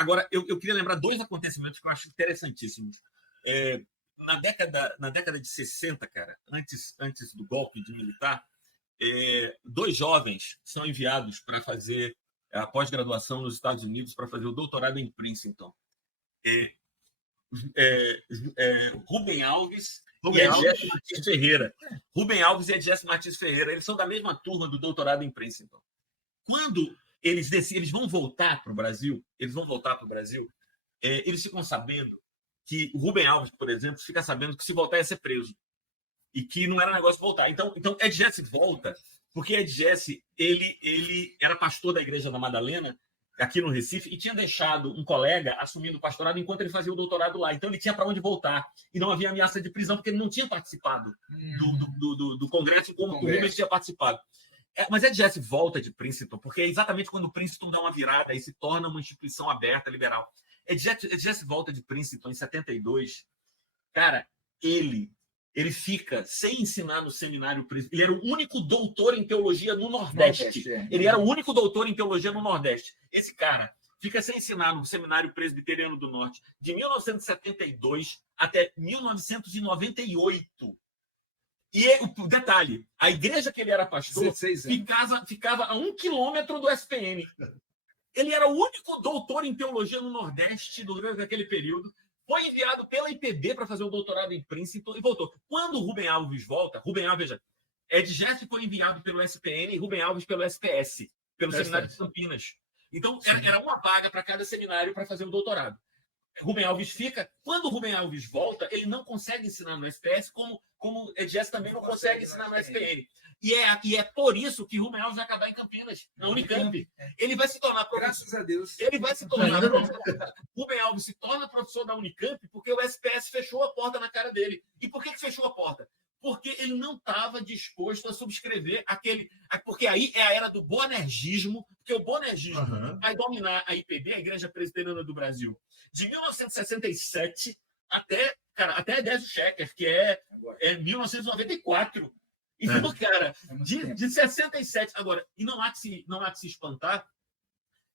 Agora, eu queria lembrar dois acontecimentos que eu acho interessantíssimos. Na década de 60, cara, antes do golpe de militar, dois jovens são enviados para fazer a pós-graduação nos Estados Unidos, para fazer o doutorado em Princeton. Rubem Alves e Edgécio Martins Ferreira. Rubem Alves e Edgécio Martins Ferreira, eles são da mesma turma do doutorado em Princeton. Quando eles vão voltar para o Brasil, eles ficam sabendo que o Rubem Alves, por exemplo, fica sabendo que se voltar ia ser preso e que não era negócio voltar. Então Edgécio volta porque Edgécio ele era pastor da Igreja da Madalena aqui no Recife e tinha deixado um colega assumindo o pastorado enquanto ele fazia o doutorado lá. Então ele tinha para onde voltar e não havia ameaça de prisão porque ele não tinha participado do congresso como o Rubens tinha participado. Mas Edgécio volta de Princeton porque é exatamente quando o Princeton dá uma virada e se torna uma instituição aberta, liberal. Edgécio volta de Princeton em 72. Cara, ele fica sem ensinar no seminário Princeton. Ele era o único doutor em teologia no Nordeste. Ele era o único doutor em teologia no Nordeste. Esse cara fica sem ensinar no seminário presbiteriano do Norte de 1972 até 1998. E o detalhe, a igreja que ele era pastor ficava a 1 quilômetro do SPN. Ele era o único doutor em teologia no Nordeste durante aquele período. Foi enviado pela IPB para fazer o doutorado em Princeton e voltou. Quando o Rubem Alves volta, veja, Edgécio foi enviado pelo SPN e Rubem Alves pelo SPS, pelo Seminário de Campinas. Então, era uma vaga para cada seminário para fazer o doutorado. Rubem Alves fica. Quando o Rubem Alves volta, ele não consegue ensinar no SPS, como Edgécio também não consegue ensinar no SPN. E é por isso que Rubem Alves vai acabar em Campinas, na Unicamp. Ele vai se tornar professor. Graças a Deus. Ele vai se tornar professor. Rubem Alves se torna professor da Unicamp porque o SPS fechou a porta na cara dele. E por que fechou a porta? Porque ele não estava disposto a subscrever aquele... Porque aí é a era do boanergismo, porque o boanergismo vai dominar a IPB, a Igreja Presbiteriana do Brasil, de 1967 até Edésio Schecker, que é 1994. Então, cara, de 67... Agora, e não há que se espantar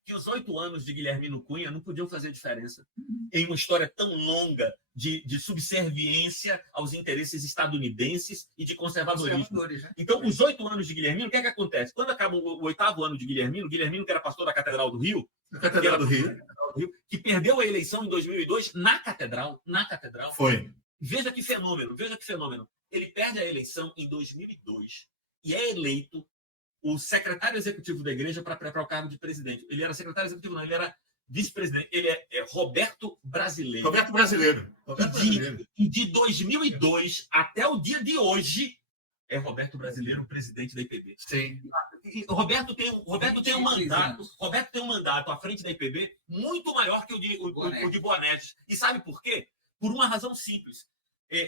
que os 8 anos de Guilhermino Cunha não podiam fazer diferença em uma história tão longa de subserviência aos interesses estadunidenses e de conservadorismo. Então, os 8 anos de Guilhermino, o que é que acontece? Quando acaba o 8º ano de Guilhermino, que era pastor da Catedral do Rio, que perdeu a eleição em 2002 na Catedral. Foi. Veja que fenômeno. Ele perde a eleição em 2002 e é eleito o secretário executivo da igreja para o cargo de presidente. Ele era secretário executivo, não, ele era vice-presidente. Ele é Roberto Brasileiro. E de 2002 até o dia de hoje, é Roberto Brasileiro, presidente da IPB. Sim. E Roberto tem um mandato à frente da IPB muito maior que o de Boanerges. E sabe por quê? Por uma razão simples.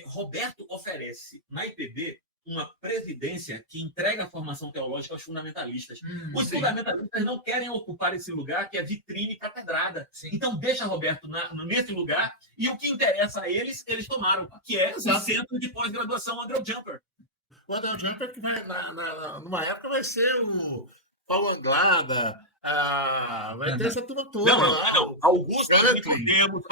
Roberto oferece na IPB uma presidência que entrega a formação teológica aos fundamentalistas. Os fundamentalistas não querem ocupar esse lugar que é vitrine catedrada. Então, deixa Roberto nesse lugar e o que interessa a eles tomaram, que é o Centro de Pós-Graduação André Jumper. O André Jumper, que numa época vai ser o Paulo Anglada, vai ter essa turma toda. Não. Augusto Nicodemos,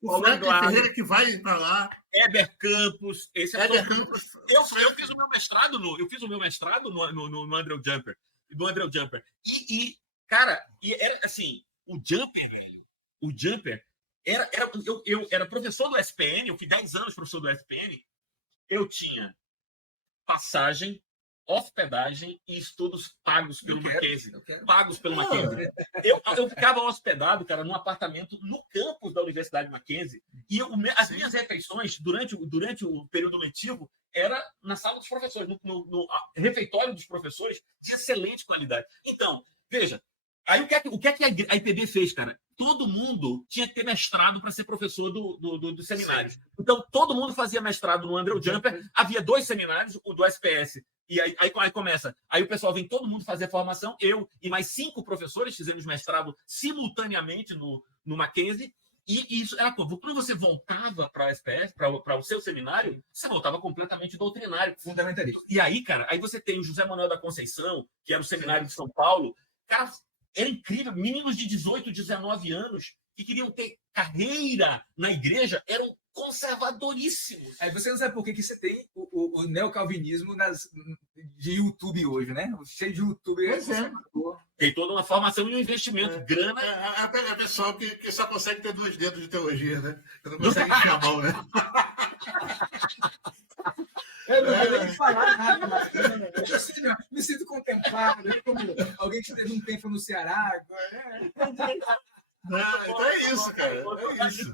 o Franklin Ferreira que vai para lá. Heber Campos. Campos. Eu fiz o meu mestrado no André Jumper. Cara, era assim, o Jumper, velho. O Jumper eu era professor do SPN, eu fui 10 anos professor do SPN. Eu tinha passagem, hospedagem e estudos pagos pelo Mackenzie. Eu ficava hospedado, cara, num apartamento no campus da Universidade Mackenzie. E as minhas refeições, durante o período letivo, era na sala dos professores, no refeitório dos professores, de excelente qualidade. Então, veja, aí o que é que a IPB fez, cara? Todo mundo tinha que ter mestrado para ser professor dos seminários. Sim. Então, todo mundo fazia mestrado no André Jumper. Havia 2 seminários, o do SPS. E aí começa. Aí o pessoal vem todo mundo fazer formação. Eu e mais 5 professores fizemos mestrado simultaneamente no Mackenzie. E isso era como? Quando você voltava para o SPS, para o seu seminário, você voltava completamente doutrinário. Fundamentalista. E aí, cara, aí você tem o José Manuel da Conceição, que era o seminário de São Paulo. Cara, era incrível. Meninos de 18, 19 anos que queriam ter carreira na igreja eram conservadoríssimos. Aí você não sabe por que você tem o neocalvinismo de YouTube hoje, né? Cheio de YouTube. Pois é. Tem toda uma formação e um investimento. Grana. Até o pessoal que só consegue ter 2 dedos de teologia, né? Você não consegue enfiar a mão, né? Eu não vou nem falar nada. Eu me sinto contemplado, né? Como alguém que teve um tempo no Ceará. Então é isso, cara. É isso.